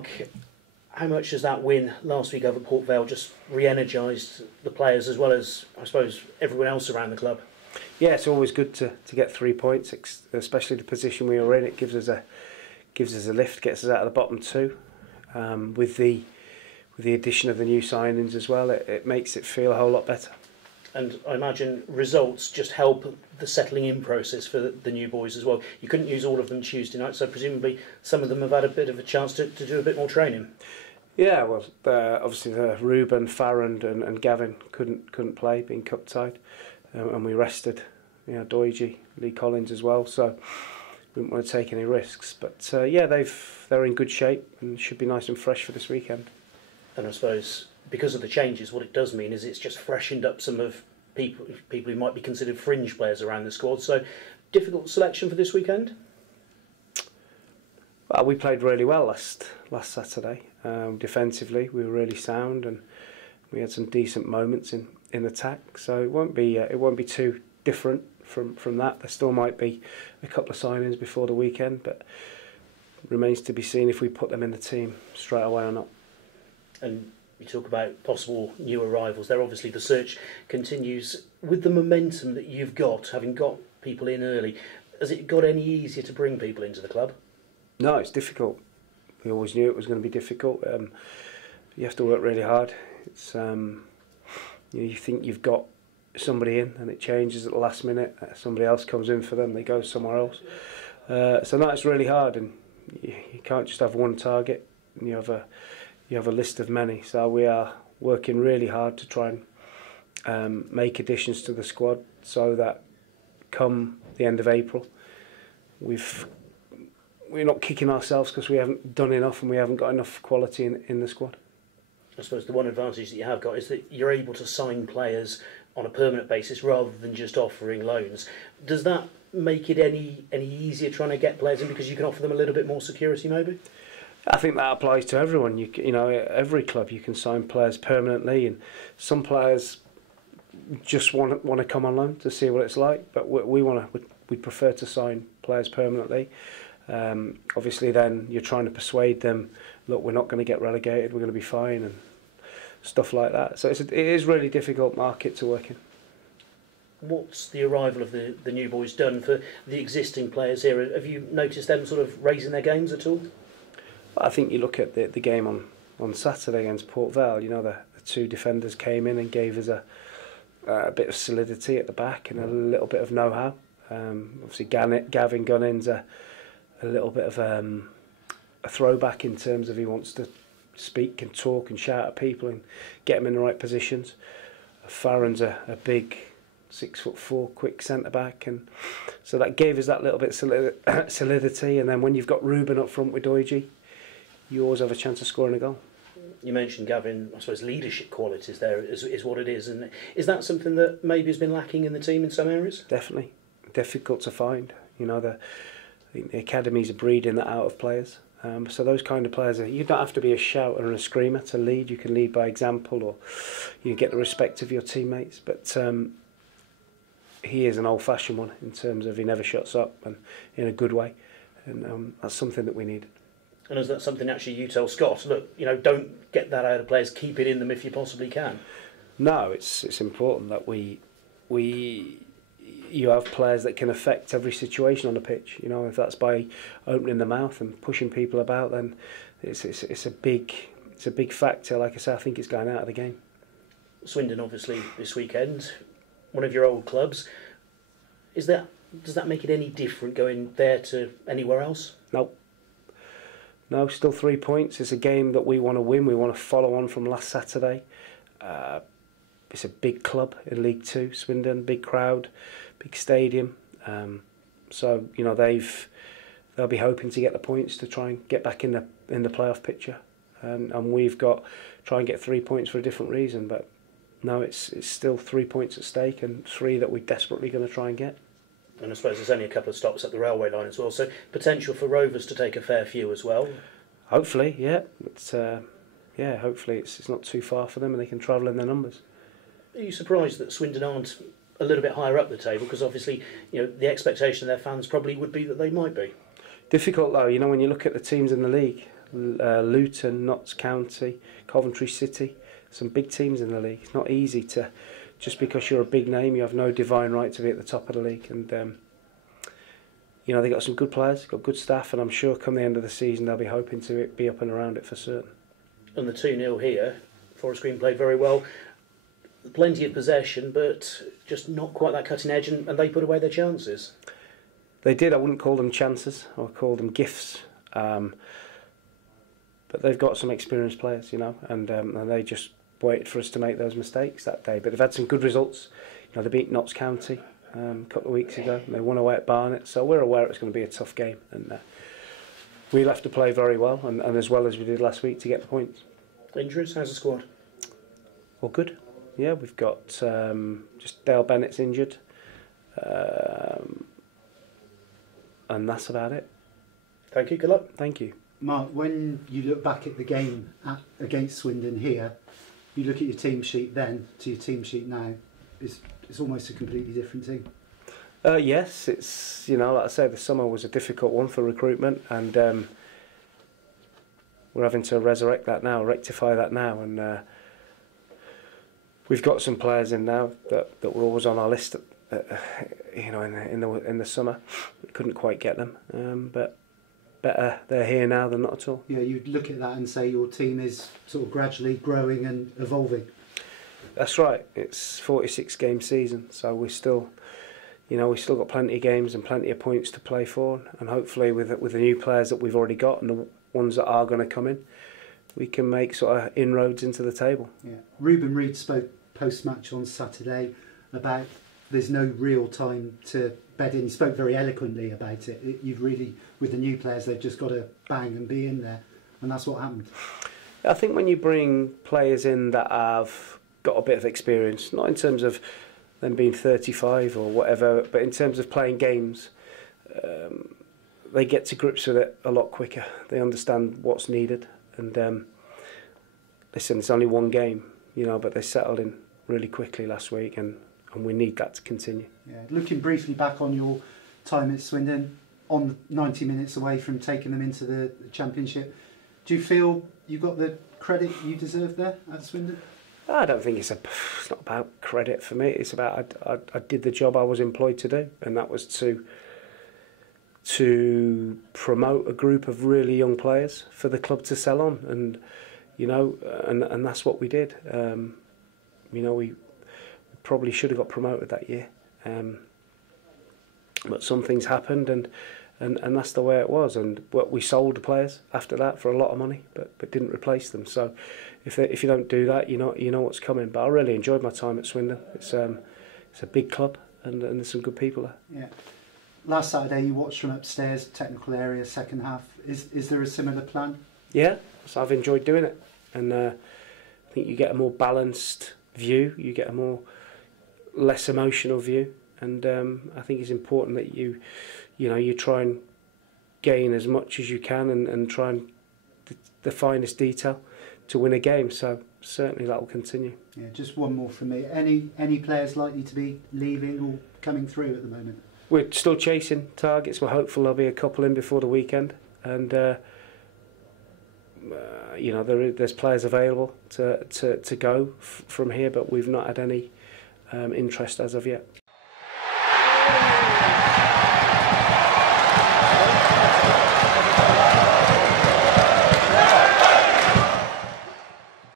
Mark, how much has that win last week over Port Vale just re-energised the players as well as, I suppose, everyone else around the club? Yeah, it's always good to get 3 points, especially the position we were in. It gives us a lift, gets us out of the bottom two. With the addition of the new signings as well, it makes it feel a whole lot better. And I imagine results just help the settling in process for the new boys as well. You couldn't use all of them Tuesday night, so presumably some of them have had a bit of a chance to do a bit more training. Yeah, well, obviously Ruben, Farrand and Gavin couldn't play, being cup tied, and we rested, Doige, Lee Collins as well. So we didn't want to take any risks. But yeah, they're in good shape and should be nice and fresh for this weekend. And I suppose because of the changes, what it does mean is it's just freshened up some of people who might be considered fringe players around the squad. So, difficult selection for this weekend? Well, we played really well last Saturday. Defensively, we were really sound, and we had some decent moments in attack. So it won't be too different from that. There still might be a couple of signings before the weekend, but remains to be seen if we put them in the team straight away or not. And you talk about possible new arrivals there. Obviously, the search continues. With the momentum that you've got, having got people in early, has it got any easier to bring people into the club? No, it's difficult. We always knew it was going to be difficult. You have to work really hard. It's you think you've got somebody in, and it changes at the last minute. Somebody else comes in for them. They go somewhere else. So no, it's really hard, and you can't just have one target. You have a list of many. So we are working really hard to try and make additions to the squad so that come the end of April, we're not kicking ourselves because we haven't done enough and we haven't got enough quality in the squad. I suppose the one advantage that you have got is that you're able to sign players on a permanent basis rather than just offering loans. Does that make it any easier trying to get players in because you can offer them a little bit more security maybe? I think that applies to everyone. You know, every club you can sign players permanently, and some players just want to come on loan to see what it's like. But we prefer to sign players permanently. Obviously, then you're trying to persuade them, look, we're not going to get relegated, we're going to be fine, and stuff like that. So it is really difficult market to work in. What's the arrival of the new boys done for the existing players here? Have you noticed them sort of raising their games at all? I think you look at the game on Saturday against Port Vale. You know, the two defenders came in and gave us a bit of solidity at the back and a little bit of know-how. Obviously, Gavin Gunning's a little bit of a throwback in terms of he wants to speak and talk and shout at people and get them in the right positions. Farron's a big 6'4" quick centre back, and so that gave us that little bit of solidity. And then when you've got Ruben up front with Doige, you always have a chance of scoring a goal. You mentioned Gavin, I suppose leadership qualities there is what it is, and is that something that maybe has been lacking in the team in some areas? Definitely, difficult to find. You know, I think the academies are breeding that out of players. So those kind of players, you don't have to be a shouter and a screamer to lead. You can lead by example, or you get the respect of your teammates. But he is an old-fashioned one in terms of he never shuts up, and in a good way, and that's something that we need. And is that something actually you tell Scott? Look, don't get that out of players. Keep it in them if you possibly can. No, it's important that you have players that can affect every situation on the pitch. You know, if that's by opening the mouth and pushing people about, then it's a big factor. Like I say, I think it's going out of the game. Swindon, obviously, this weekend, one of your old clubs. Does that make it any different going there to anywhere else? No, still 3 points. It's a game that we want to win. We want to follow on from last Saturday. It's a big club in League Two, Swindon, big crowd, big stadium. So they'll be hoping to get the points to try and get back in the playoff picture. And we've got try and get 3 points for a different reason. But no, it's still 3 points at stake, and 3 that we're desperately going to try and get. And I suppose there's only a couple of stops at the railway line as well, so potential for Rovers to take a fair few as well. Hopefully, yeah. Hopefully it's not too far for them and they can travel in their numbers. Are you surprised that Swindon aren't a little bit higher up the table? Because obviously, the expectation of their fans probably would be that they might be. Difficult though, when you look at the teams in the league, Luton, Notts County, Coventry City, some big teams in the league. It's not easy to, just because you're a big name, you have no divine right to be at the top of the league. And you know, they got some good players, got good staff, and I'm sure come the end of the season they'll be hoping to be up and around it for certain. And the 2-0 here, Forest Green played very well. Plenty of possession, but just not quite that cutting edge, and they put away their chances. They did. I wouldn't call them chances. I would call them gifts. But they've got some experienced players, you know, and they just waited for us to make those mistakes that day. But they've had some good results. You know, they beat Notts County a couple of weeks ago. And they won away at Barnet, so we're aware it's going to be a tough game. And we'll have to play very well, and as well as we did last week to get the points. Injuries? How's the squad? Well, good. Yeah, we've got just Dale Bennett's injured, and that's about it. Thank you. Good luck. Thank you. Mark, when you look back at the game against Swindon here, you look at your team sheet then to your team sheet now, it's almost a completely different team. Yes, it's, you know, like I say, the summer was a difficult one for recruitment, and we're having to resurrect that now, rectify that now, and we've got some players in now that were always on our list, you know, in the summer. We couldn't quite get them, but better they're here now than not at all. Yeah, you'd look at that and say your team is sort of gradually growing and evolving. That's right. It's 46 game season, so we're still, you know, we've still got plenty of games and plenty of points to play for, and hopefully with the new players that we've already got and the ones that are going to come in, we can make sort of inroads into the table. Yeah, Ruben Reid spoke post-match on Saturday about there's no real time to bed in. He spoke very eloquently about it. You've really, with the new players, they've just got to bang and be in there, and that's what happened. I think when you bring players in that have got a bit of experience, not in terms of them being 35 or whatever, but in terms of playing games, they get to grips with it a lot quicker. They understand what's needed, and listen, it's only one game, you know, but they settled in really quickly last week, and we need that to continue. Yeah. Looking briefly back on your time at Swindon, on 90 minutes away from taking them into the Championship, do you feel you got the credit you deserve there at Swindon? I don't think it's not about credit for me. It's about I did the job I was employed to do, and that was to promote a group of really young players for the club to sell on, and you know, and that's what we did. You know, we probably should have got promoted that year, but some things happened, and that's the way it was. And we sold the players after that for a lot of money, but didn't replace them. So if you don't do that, you know what's coming. But I really enjoyed my time at Swindon. It's a big club, and there's some good people there. Yeah. Last Saturday you watched from upstairs, technical area, second half. Is there a similar plan? Yeah, so I've enjoyed doing it, and I think you get a more balanced view. You get a less emotional view, and I think it's important that you try and gain as much as you can, and try and the finest detail to win a game. So certainly that will continue. Yeah, just one more from me. Any players likely to be leaving or coming through at the moment? We're still chasing targets. We're hopeful there'll be a couple in before the weekend, and you know, there's players available to go from here, but we've not had any interest as of yet.